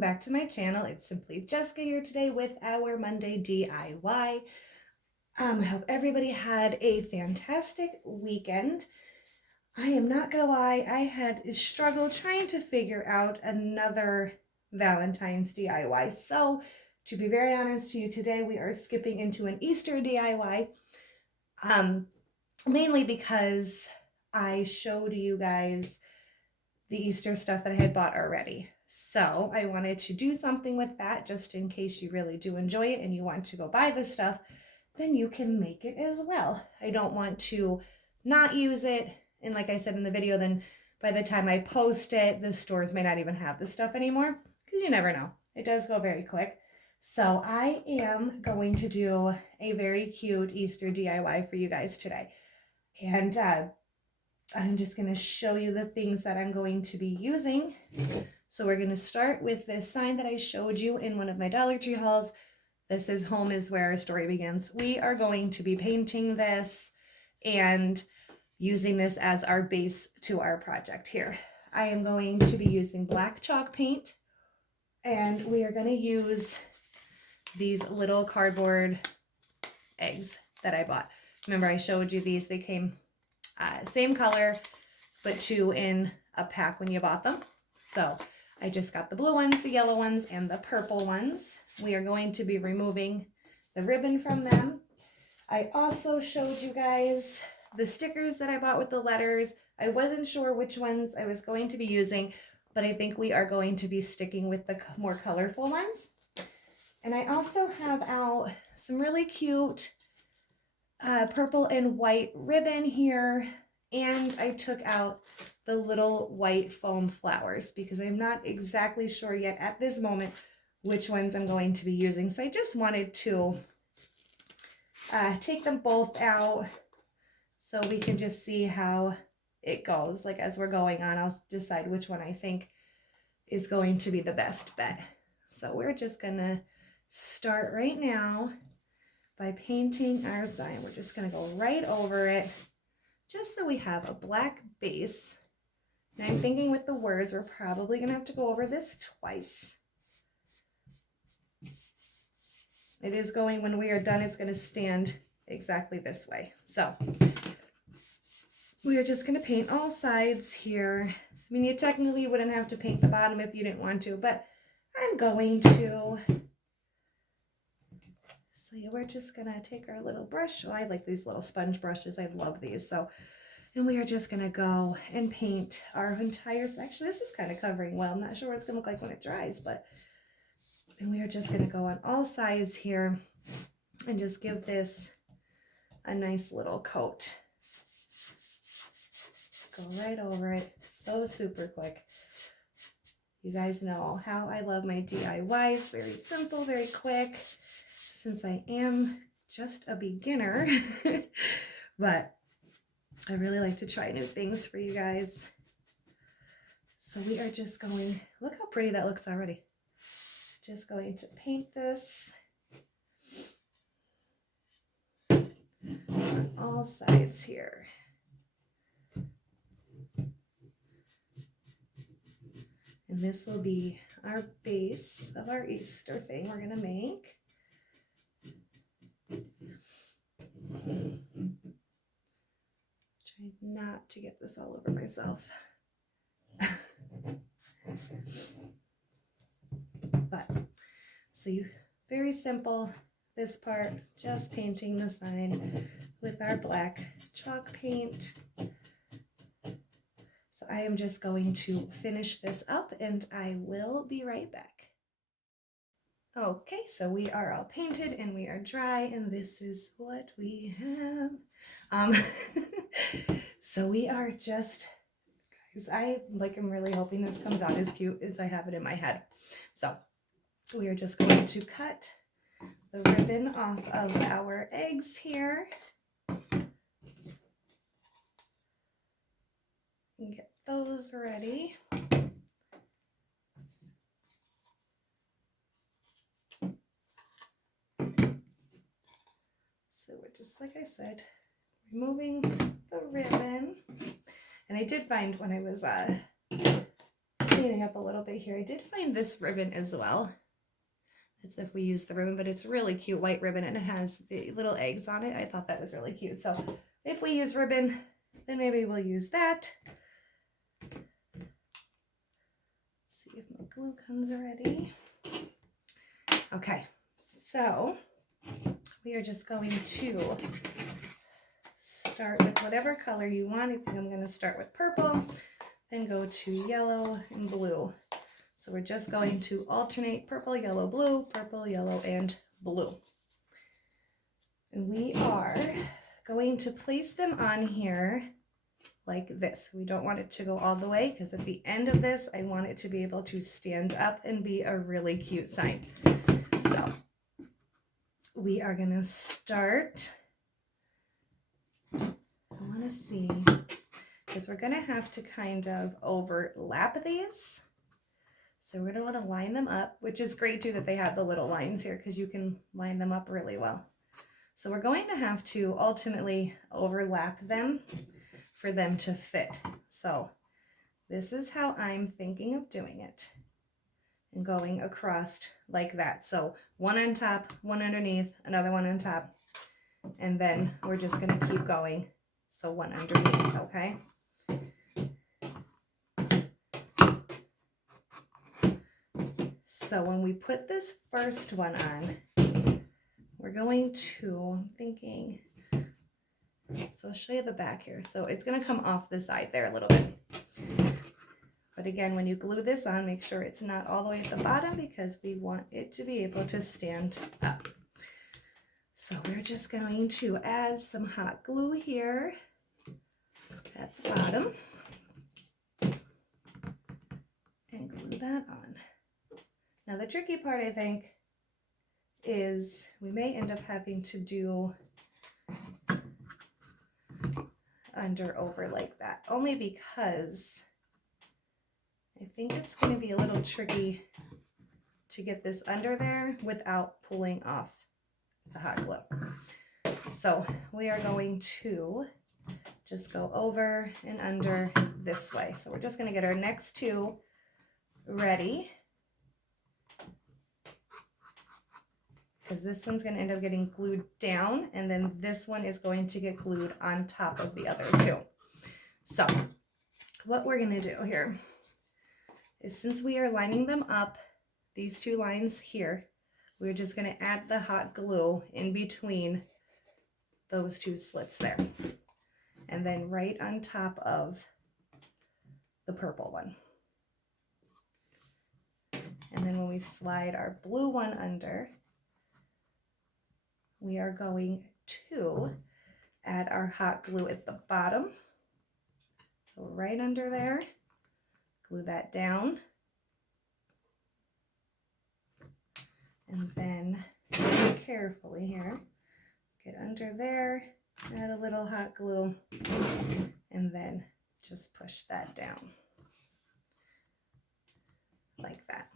welcome back to my channel. It's Simply Jessica here today with our Monday DIY. I hope everybody had a fantastic weekend. I am not gonna lie, I had struggled trying to figure out another Valentine's DIY. So to be very honest to you, today we are skipping into an Easter DIY. Mainly because I showed you guys the Easter stuff that I had bought already. So I wanted to do something with that just in case you really do enjoy it and you want to go buy this stuff, then you can make it as well. I don't want to not use it. And like I said in the video, then by the time I post it, the stores may not even have the stuff anymore because you never know. It does go very quick. So I am going to do a very cute Easter DIY for you guys today. And I'm just going to show you the things that I'm going to be using. So we're going to start with this sign that I showed you in one of my Dollar Tree hauls. This is Home is Where Our Story Begins. We are going to be painting this and using this as our base to our project here. I am going to be using black chalk paint, and we are going to use these little cardboard eggs that I bought. Remember I showed you these, they came same color, but 2 in a pack when you bought them. So I just got the blue ones, the yellow ones, and the purple ones. We are going to be removing the ribbon from them. I also showed you guys the stickers that I bought with the letters. I wasn't sure which ones I was going to be using, but I think we are going to be sticking with the more colorful ones. And I also have out some really cute purple and white ribbon here, and I took out the little white foam flowers because I'm not exactly sure yet at this moment which ones I'm going to be using. So I just wanted to take them both out so we can just see how it goes. Like as we're going on, I'll decide which one I think is going to be the best bet. So we're just gonna start right now by painting our sign. We're just going to go right over it just so we have a black base. And I'm thinking with the words, we're probably going to have to go over this twice. It is going, when we are done, it's going to stand exactly this way. So we are just going to paint all sides here. I mean, you technically wouldn't have to paint the bottom if you didn't want to, but I'm going to. So yeah, we're just gonna take our little brush. Oh, I like these little sponge brushes. I love these. So, and we are just gonna go and paint our entire section. This is kind of covering well. I'm not sure what it's gonna look like when it dries, but, and we are just gonna go on all sides here and just give this a nice little coat. Go right over it. So super quick. You guys know how I love my DIYs. Very simple, very quick. Since I am just a beginner, but I really like to try new things for you guys. So we are just going, look how pretty that looks already. Just going to paint this on all sides here. And this will be our base of our Easter thing we're gonna make. Try not to get this all over myself. But so very simple, this part, just painting the sign with our black chalk paint. So I am just going to finish this up and I will be right back. Okay, so we are all painted and we are dry, and this is what we have. So we are just, guys, I'm really hoping this comes out as cute as I have it in my head. So we are just going to cut the ribbon off of our eggs here and get those ready. So we're just, like I said, removing the ribbon. And I did find when I was cleaning up a little bit here. I did find this ribbon as well. It's if we use the ribbon, but it's really cute white ribbon and it has the little eggs on it. I thought that was really cute. So if we use ribbon, then maybe we'll use that. Let's see if my glue guns are ready. Okay, so we are just going to start with whatever color you want. I think I'm going to start with purple, then go to yellow and blue. So we're just going to alternate purple, yellow, and blue. And we are going to place them on here like this. We don't want it to go all the way because at the end of this, I want it to be able to stand up and be a really cute sign. So we are going to start. I want to see, because we're going to have to kind of overlap these. So we're going to want to line them up, which is great too that they have the little lines here because you can line them up really well. So we're going to have to ultimately overlap them for them to fit. So this is how I'm thinking of doing it and going across like that. So one on top, one underneath, another one on top, and then we're just going to keep going. So one underneath, okay? So when we put this first one on, we're going to, I'm thinking, so I'll show you the back here. So it's going to come off the side there a little bit. But again, when you glue this on, make sure it's not all the way at the bottom because we want it to be able to stand up. So we're just going to add some hot glue here at the bottom and glue that on. Now the tricky part, I think, is we may end up having to do under over like that, only because I think it's going to be a little tricky to get this under there without pulling off the hot glue. So we are going to just go over and under this way. So we're just going to get our next two ready, because this one's going to end up getting glued down, and then this one is going to get glued on top of the other two. So what we're going to do here is, since we are lining them up, these two lines here, we're just going to add the hot glue in between those two slits there, and then right on top of the purple one. And then when we slide our blue one under, we are going to add our hot glue at the bottom. So right under there, glue that down. And then carefully here, get under there, add a little hot glue, and then just push that down like that.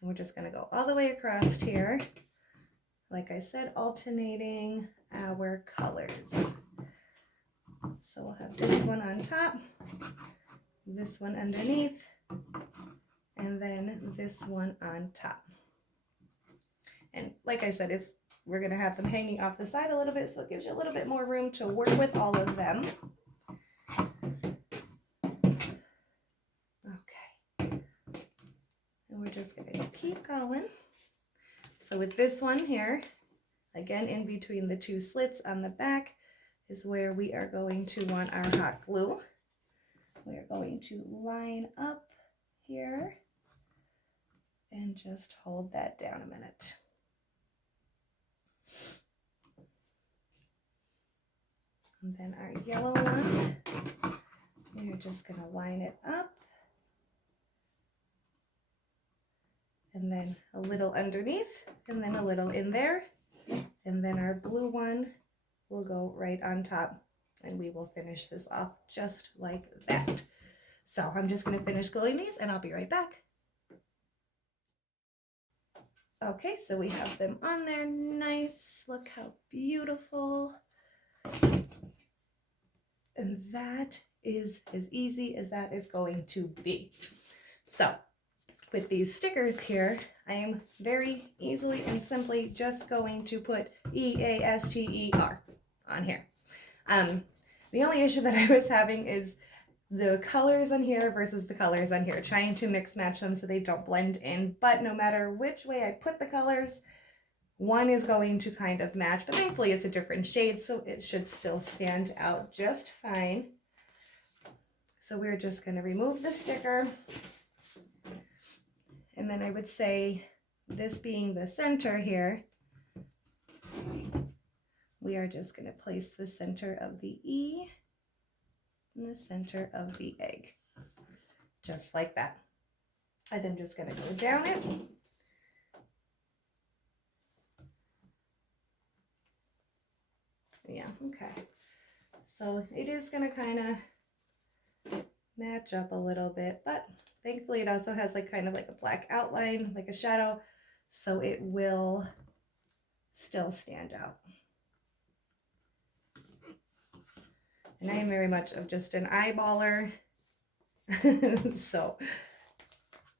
And we're just going to go all the way across here. Like I said, alternating our colors. So we'll have this one on top, this one underneath, and then this one on top. And like I said, we're going to have them hanging off the side a little bit, so it gives you a little bit more room to work with all of them. Okay. And we're just going to keep going. So with this one here, again, in between the two slits on the back is where we are going to want our hot glue. We are going to line up here and just hold that down a minute. And then our yellow one, we're just going to line it up. And then a little underneath, and then a little in there. And then our blue one will go right on top, and we will finish this off just like that. So I'm just going to finish gluing these, and I'll be right back. Okay, so we have them on there. Nice. Look how beautiful. And that is as easy as that is going to be. So with these stickers here, I am very easily and simply just going to put EASTER on here. The only issue that I was having is the colors on here versus the colors on here, trying to mix match them so they don't blend in. But no matter which way I put the colors, one is going to kind of match, but thankfully it's a different shade, so it should still stand out just fine. So we're just going to remove the sticker. And then I would say, this being the center here, we are just going to place the center of the E in the center of the egg, just like that. And I'm just going to go down it. Yeah, okay. So it is going to kind of match up a little bit, but thankfully it also has like kind of like a black outline, like a shadow, so it will still stand out. And I am very much of just an eyeballer. So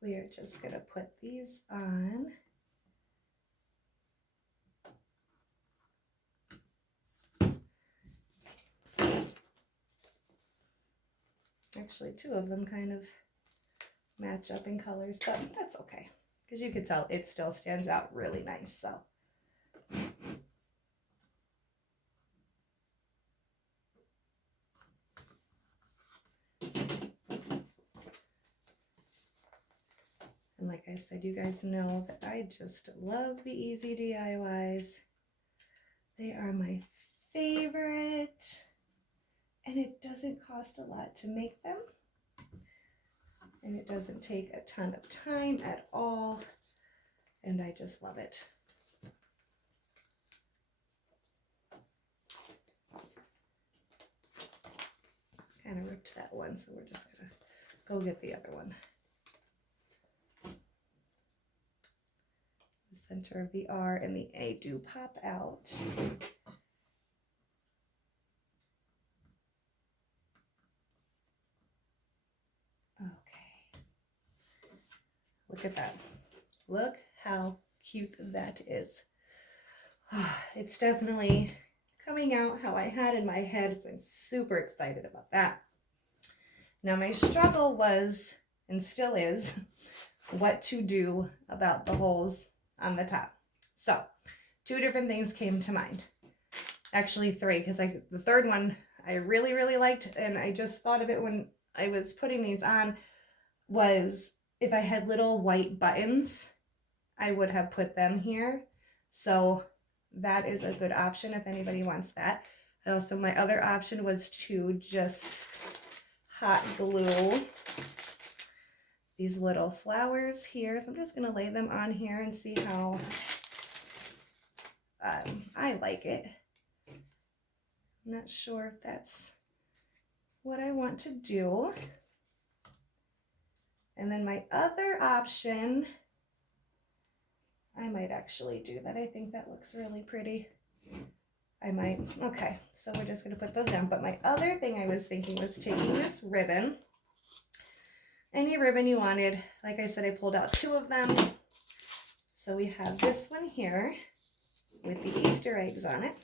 we are just going to put these on. Actually, two of them kind of match up in colors, but that's okay, because you can tell it still stands out really nice. So and like I said, you guys know that I just love the easy DIYs. They are my favorite, and it doesn't cost a lot to make them, and it doesn't take a ton of time at all, and I just love it. Kind of ripped that one, so we're just gonna go get the other one. The center of the R and the A do pop out. Okay. Look at that. Look how cute that is. It's definitely coming out how I had in my head, so I'm super excited about that. Now my struggle was, and still is, what to do about the holes on the top. So two different things came to mind. Actually three, because the third one I really, really liked, and I just thought of it when I was putting these on, was if I had little white buttons, I would have put them here. So that is a good option if anybody wants that. Also, my other option was to just hot glue these little flowers here. So I'm just going to lay them on here and see how I like it. I'm not sure if that's what I want to do. And then my other option, I might actually do that. I think that looks really pretty. I might. Okay, so we're just going to put those down. But my other thing I was thinking was taking this ribbon, any ribbon you wanted. Like I said, I pulled out two of them. So we have this one here with the Easter eggs on it.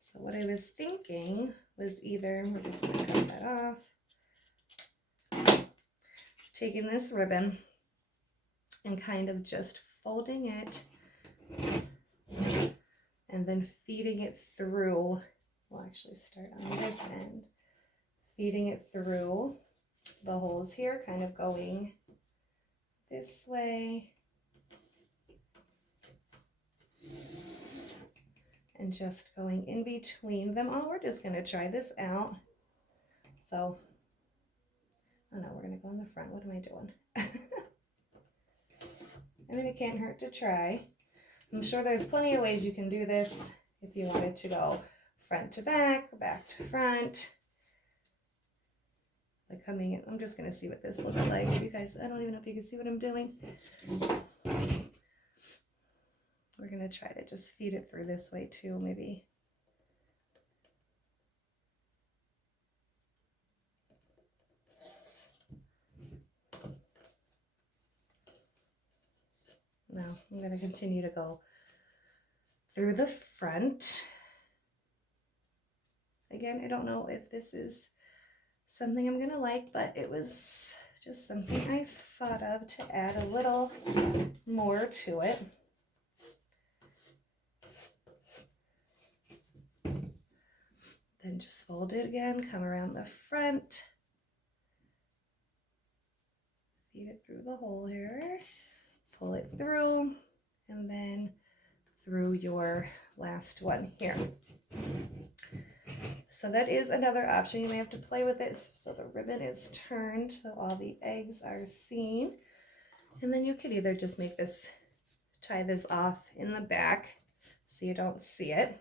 So what I was thinking was either, we're just going to cut that off, taking this ribbon and kind of just folding it and then feeding it through. We'll actually start on this end, feeding it through the holes here, kind of going this way and just going in between them. Oh, we're just going to try this out. So, oh no, we're going to go in the front. What am I doing? I mean, it can't hurt to try. I'm sure there's plenty of ways you can do this if you wanted to go front to back, back to front. Like coming in, I'm just going to see what this looks like. You guys, I don't even know if you can see what I'm doing. We're going to try to just feed it through this way too, maybe. Now I'm going to continue to go through the front. Again, I don't know if this is something I'm going to like, but it was just something I thought of to add a little more to it. Then just fold it again, come around the front, feed it through the hole here, pull it through, and then through your last one here. So that is another option. You may have to play with it so the ribbon is turned so all the eggs are seen. And then you could either just make this, tie this off in the back so you don't see it.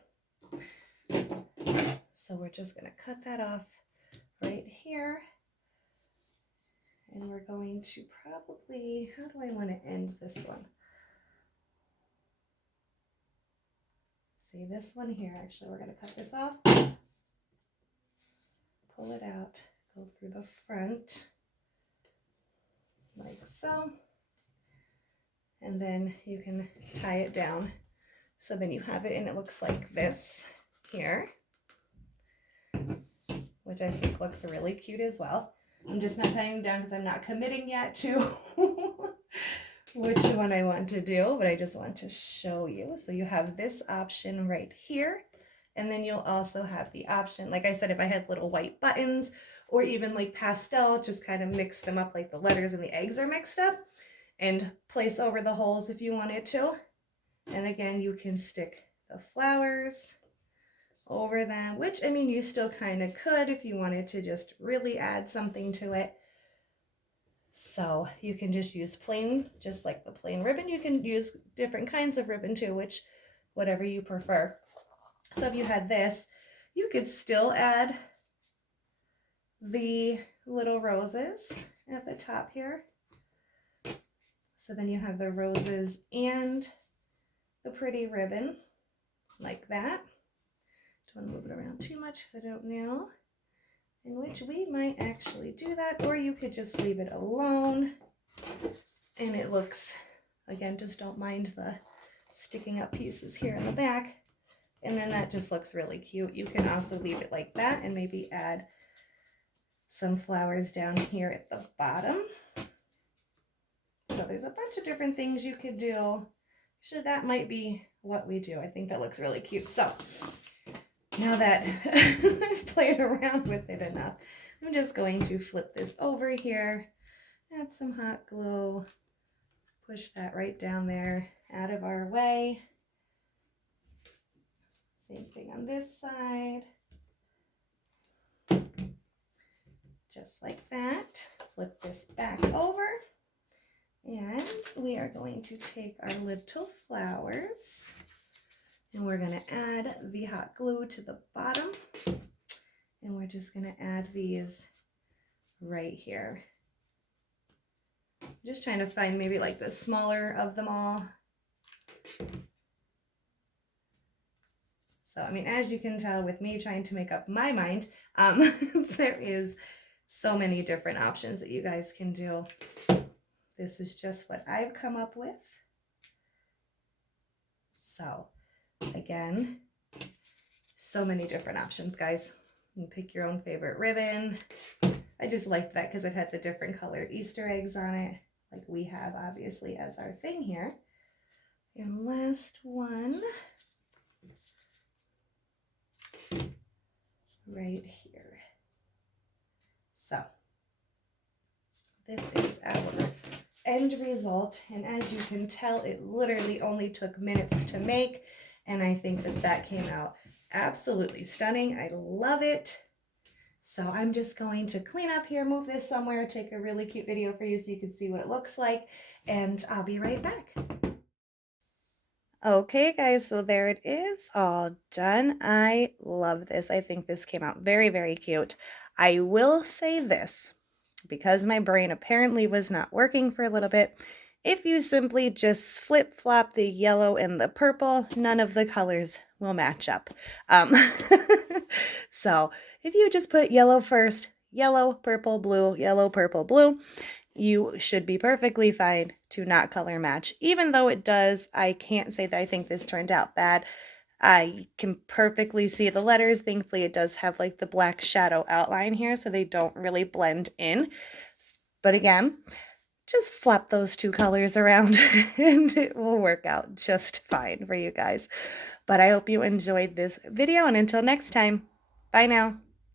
So we're just going to cut that off right here. And we're going to probably, how do I want to end this one? See this one here, actually we're going to cut this off. Pull it out, go through the front, like so. And then you can tie it down. So then you have it and it looks like this here, which I think looks really cute as well. I'm just not tying them down because I'm not committing yet to which one I want to do, but I just want to show you. So you have this option right here. And then you'll also have the option, like I said, if I had little white buttons or even like pastel, just kind of mix them up like the letters and the eggs are mixed up and place over the holes if you wanted to. And again, you can stick the flowers over them, which I mean, you still kind of could if you wanted to just really add something to it. So you can just use plain, just like the plain ribbon. You can use different kinds of ribbon too, which whatever you prefer. So if you had this, you could still add the little roses at the top here. So then you have the roses and the pretty ribbon like that. Don't want to move it around too much because I don't know. In which we might actually do that, or you could just leave it alone and it looks, again, just don't mind the sticking up pieces here in the back. And then that just looks really cute. You can also leave it like that and maybe add some flowers down here at the bottom. So there's a bunch of different things you could do. Actually, that might be what we do. I think that looks really cute. So now that I've played around with it enough, I'm just going to flip this over here, add some hot glue, push that right down there, out of our way. Same thing on this side. Just like that. Flip this back over. And we are going to take our little flowers and we're going to add the hot glue to the bottom. And we're just going to add these right here. Just trying to find maybe like the smaller of them all. So, I mean, as you can tell with me trying to make up my mind, there is so many different options that you guys can do. This is just what I've come up with. So, again, so many different options, guys. You can pick your own favorite ribbon. I just liked that because it had the different colored Easter eggs on it, like we have, obviously, as our thing here. And last one. Right here. So this is our end result, and as you can tell, it literally only took minutes to make, and I think that that came out absolutely stunning. I love it. So I'm just going to clean up here, move this somewhere, take a really cute video for you so you can see what it looks like, and I'll be right back. Okay guys, so there it is, all done. I love this. I think this came out very, very cute. I will say this, because my brain apparently was not working for a little bit, if you simply just flip-flop the yellow and the purple, none of the colors will match up. So if you just put yellow first, yellow, purple, blue, you should be perfectly fine to not color match. Even though it does, I can't say that I think this turned out bad. I can perfectly see the letters. Thankfully, it does have like the black shadow outline here, so they don't really blend in. But again, just flip those two colors around and it will work out just fine for you guys. But I hope you enjoyed this video, and until next time, bye now.